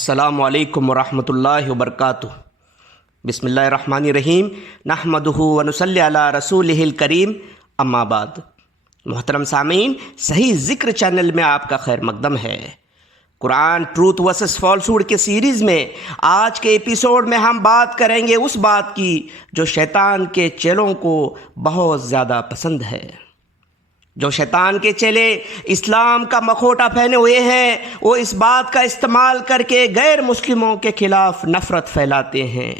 السلام علیکم ورحمۃ اللہ وبرکاتہ۔ بسم اللہ الرحمن الرحیم، نحمدہ ونصلی علی رسولہ الکریم، اما بعد۔ محترم سامعین، صحیح ذکر چینل میں آپ کا خیر مقدم ہے۔ قرآن ٹروتھ ورسز فالسہوڈ کے سیریز میں آج کے ایپیسوڈ میں ہم بات کریں گے اس بات کی جو شیطان کے چیلوں کو بہت زیادہ پسند ہے۔ جو شیطان کے چیلے اسلام کا مکھوٹا پہنے ہوئے ہیں، وہ اس بات کا استعمال کر کے غیر مسلموں کے خلاف نفرت پھیلاتے ہیں۔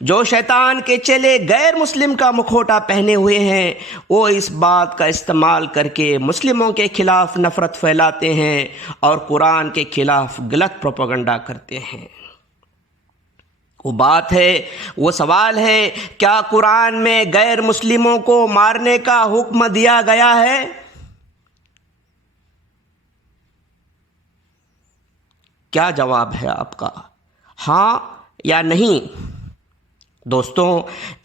جو شیطان کے چیلے غیر مسلم کا مکھوٹا پہنے ہوئے ہیں، وہ اس بات کا استعمال کر کے مسلموں کے خلاف نفرت پھیلاتے ہیں اور قرآن کے خلاف غلط پروپیگنڈا کرتے ہیں۔ وہ بات ہے، وہ سوال ہے، کیا قرآن میں غیر مسلموں کو مارنے کا حکم دیا گیا ہے؟ کیا جواب ہے آپ کا؟ ہاں یا نہیں؟ دوستوں،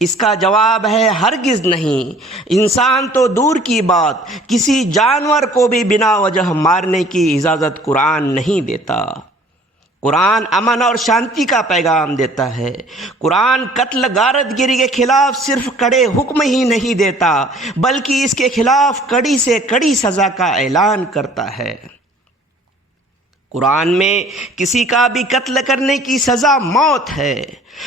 اس کا جواب ہے ہرگز نہیں۔ انسان تو دور کی بات، کسی جانور کو بھی بنا وجہ مارنے کی اجازت قرآن نہیں دیتا۔ قرآن امن اور شانتی کا پیغام دیتا ہے۔ قرآن قتل غارت گری کے خلاف صرف کڑے حکم ہی نہیں دیتا، بلکہ اس کے خلاف کڑی سے کڑی سزا کا اعلان کرتا ہے۔ قرآن میں کسی کا بھی قتل کرنے کی سزا موت ہے۔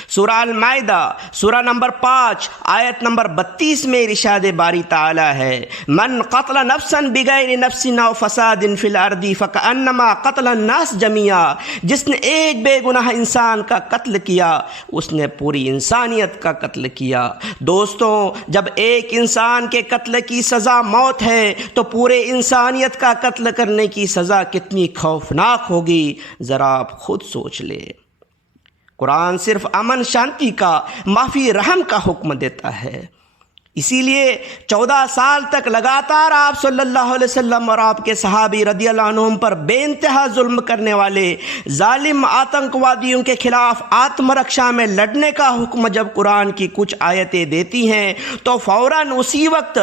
سورہ المائدہ سورہ نمبر 5 آیت نمبر 32 میں ارشاد باری تعالی ہے، من قتل نفسا بغیر نفس او فساد فی الارض فکأنما قتل الناس جميعا، جس نے ایک بے گناہ انسان کا قتل کیا اس نے پوری انسانیت کا قتل کیا۔ دوستوں، جب ایک انسان کے قتل کی سزا موت ہے تو پورے انسانیت کا قتل کرنے کی سزا کتنی خوفناک ہوگی، ذرا آپ خود سوچ لیں۔ قرآن صرف امن شانتی کا، معافی رحم کا حکم دیتا ہے۔ اسی لیے 14 سال تک لگاتار آپ صلی اللہ علیہ وسلم اور آپ کے صحابی رضی اللہ عنہم پر بے انتہا ظلم کرنے والے ظالم آتنکوادیوں کے خلاف آتم رکشا میں لڑنے کا حکم جب قرآن کی کچھ آیتیں دیتی ہیں تو فوراً اسی وقت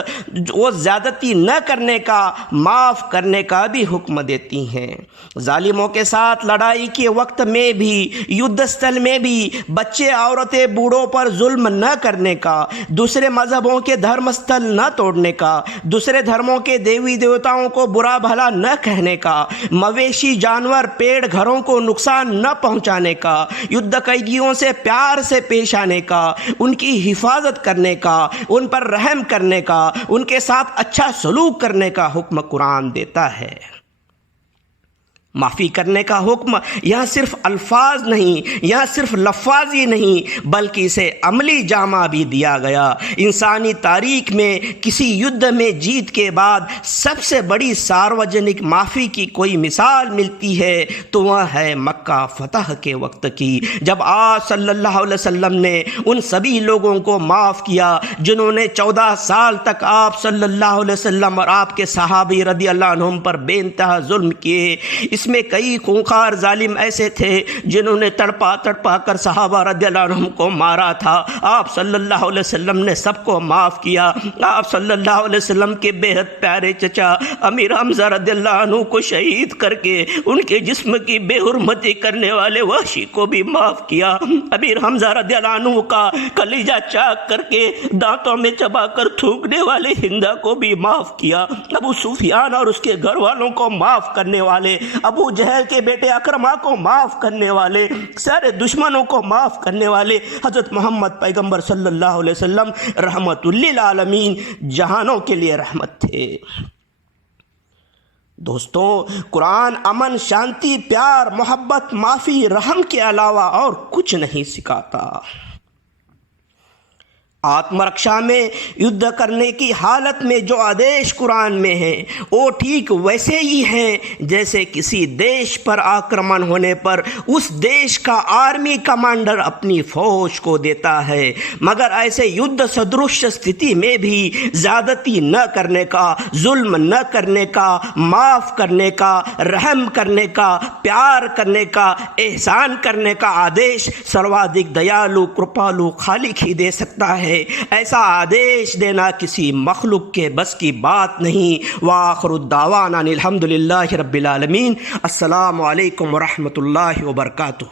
وہ زیادتی نہ کرنے کا، معاف کرنے کا بھی حکم دیتی ہیں۔ ظالموں کے ساتھ لڑائی کے وقت میں بھی، یدھ استھل میں بھی بچے، عورتیں، بوڑھوں پر ظلم نہ کرنے کا، دوسرے مذہبوں کے دھرم استھل نہ توڑنے کا، دوسرے دھرموں کے دیوی دیوتاؤں کو برا بھلا نہ کہنے کا، مویشی، جانور، پیڑ، گھروں کو نقصان نہ پہنچانے کا، یدھ قیدیوں سے پیار سے پیش آنے کا، ان کی حفاظت کرنے کا، ان پر رحم کرنے کا، ان کے ساتھ اچھا سلوک کرنے کا حکم قرآن دیتا ہے۔ معافی کرنے کا حکم یہاں صرف الفاظ نہیں، یہاں صرف لفاظ ہی نہیں، بلکہ اسے عملی جامہ بھی دیا گیا۔ انسانی تاریخ میں کسی یدھ میں جیت کے بعد سب سے بڑی ساروجنک معافی کی کوئی مثال ملتی ہے تو وہ ہے مکہ فتح کے وقت کی، جب آپ صلی اللہ علیہ وسلم نے ان سبھی لوگوں کو معاف کیا جنہوں نے 14 سال تک آپ صلی اللہ علیہ وسلم اور آپ کے صحابی رضی اللہ عنہم پر بے انتہا ظلم کیے۔ اس میں کئی خونخوار ظالم ایسے تھے جنہوں نے تڑپا کر صحابہ رضی اللہ عنہم کو مارا تھا۔ آپ صلی اللہ علیہ وسلم نے سب کو معاف کیا۔ آپ صلی اللہ علیہ وسلم کے بے حد پیارے چچا امیر حمزہ رضی اللہ عنہ کو شہید کر کے ان کے جسم کی بے حرمتی کرنے والے وحشی کو بھی معاف کیا۔ امیر حمزہ رضی اللہ عنہ کا کلیجہ چاک کر کے دانتوں میں چبا کر تھوکنے والے ہندا کو بھی معاف کیا۔ ابو سفیان اور اس کے گھر والوں کو معاف کرنے والے، ابو جہل کے بیٹے اکرمہ کو معاف کرنے والے، سارے دشمنوں کو معاف کرنے والے حضرت محمد پیغمبر صلی اللہ علیہ وسلم رحمت للعالمین، جہانوں کے لیے رحمت تھے۔ دوستوں، قرآن امن، شانتی، پیار، محبت، معافی، رحم کے علاوہ اور کچھ نہیں سکھاتا۔ آتم رکشا میں یدھ کرنے کی حالت میں جو آدیش قرآن میں ہیں وہ ٹھیک ویسے ہی ہیں جیسے کسی دیش پر آکرمن ہونے پر اس دیش کا آرمی کمانڈر اپنی فوج کو دیتا ہے، مگر ایسے یدھ سدرش استھتی میں بھی زیادتی نہ کرنے کا، ظلم نہ کرنے کا، معاف کرنے کا، رحم کرنے کا، پیار کرنے کا، احسان کرنے کا آدیش سروادک دیالو کرپالو خالق ہی دے سکتا ہے۔ ایسا آدیش دینا کسی مخلوق کے بس کی بات نہیں۔ وآخر الدعوانا الحمدللہ رب العالمین۔ السلام علیکم ورحمۃ اللہ وبرکاتہ۔